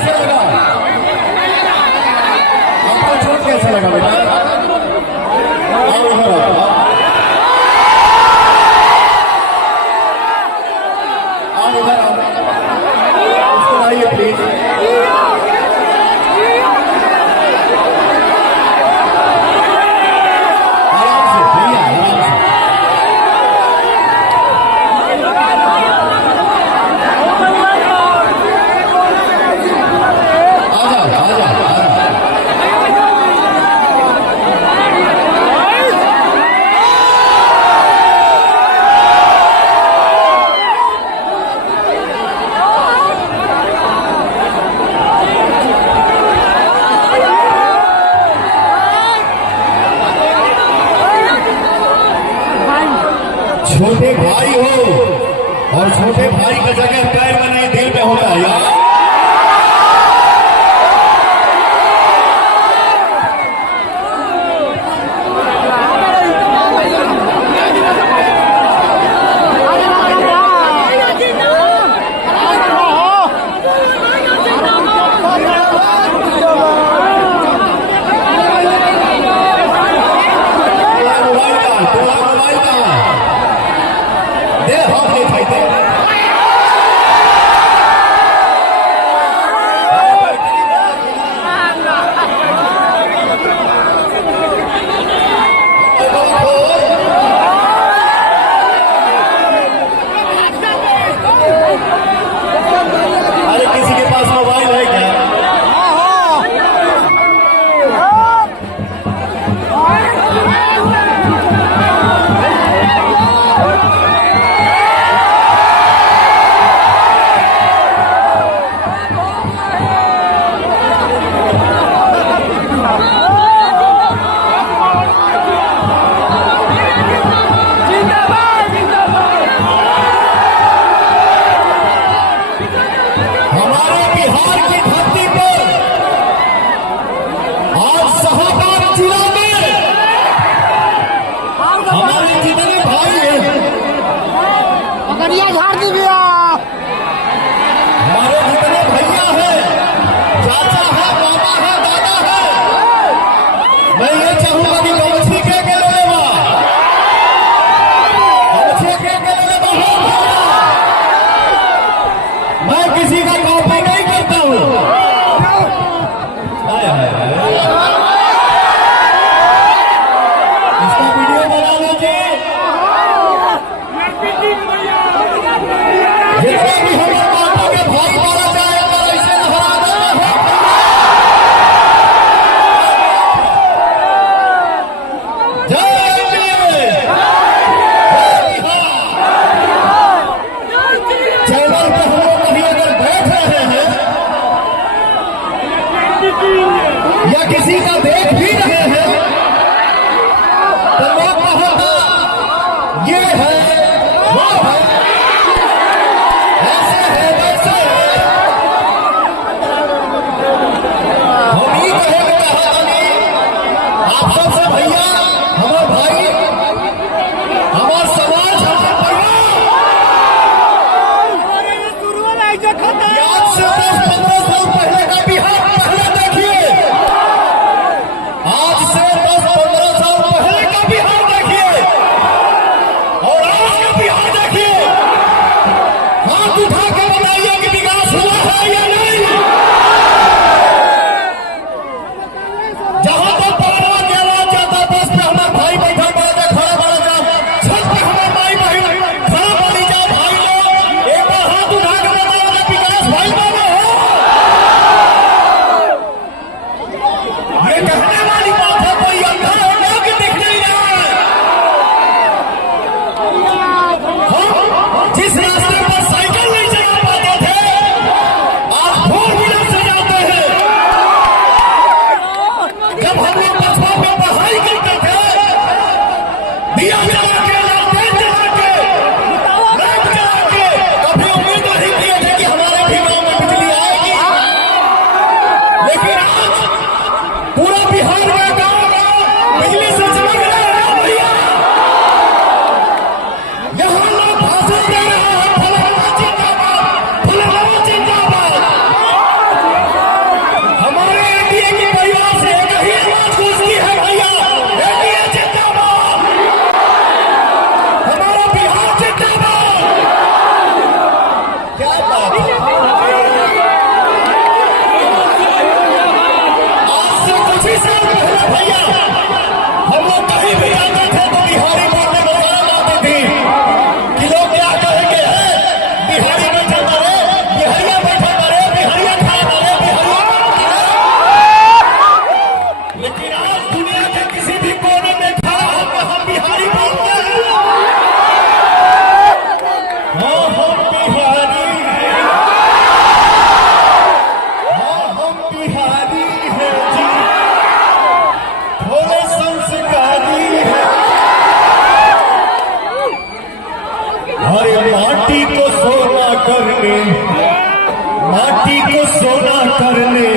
कैसा लगा? आपको चोट कैसा लगा बेटा? आओ इधर आओ, आओ इधर आओ, इसको आइए प्लीज। छोटे भाई हो और छोटे भाई का जगह पैर में नहीं दिल में होता है यार। या किसी का देख भी रहे हैं तो लोग कहोगा ये है वो है, ऐसे है वैसे है। हम ही कहेंगे आप सबसे भैया हमारे भाई हमारा समाज हमारे परिवार आज से 10-15 साल पहले का बिहार पहले देखिए, आज से 10-15 साल पहले का बिहार देखिए और आज का बिहार देखिए। हाथ उठा के बताइए कि विकास हुआ है या नहीं। जहां तक पकड़वा के आवाज जाता बस पे हमारे भाई बैठा बड़ा खड़ा बड़ा जाओ, छत पे हमारे भाई बहन खड़ा बड़ी जाओ। भाई लोग एक बार हाथ उठा के बताओ विकास भाई बने हो। आज से कुछ ही साल पहले भैया हम लोग कहीं भी जाते थे तो बिहारी बोलने में शर्म आती थी कि लोग क्या कहेंगे, बिहारी बैठे मारे, बिहारिया बैठे मारे, बिहारिया खाए मारे, बिहारिया। लेकिन आज दुनिया के किसी भी कोने में खड़ा होकर हम बिहारी बोलते हैं। हाँ हम बिहारी हैं, हाँ हम बिहारी हैं जी, थोड़े संस्कारी हैं। अरे माटी को सोना करने, माटी को सोना करने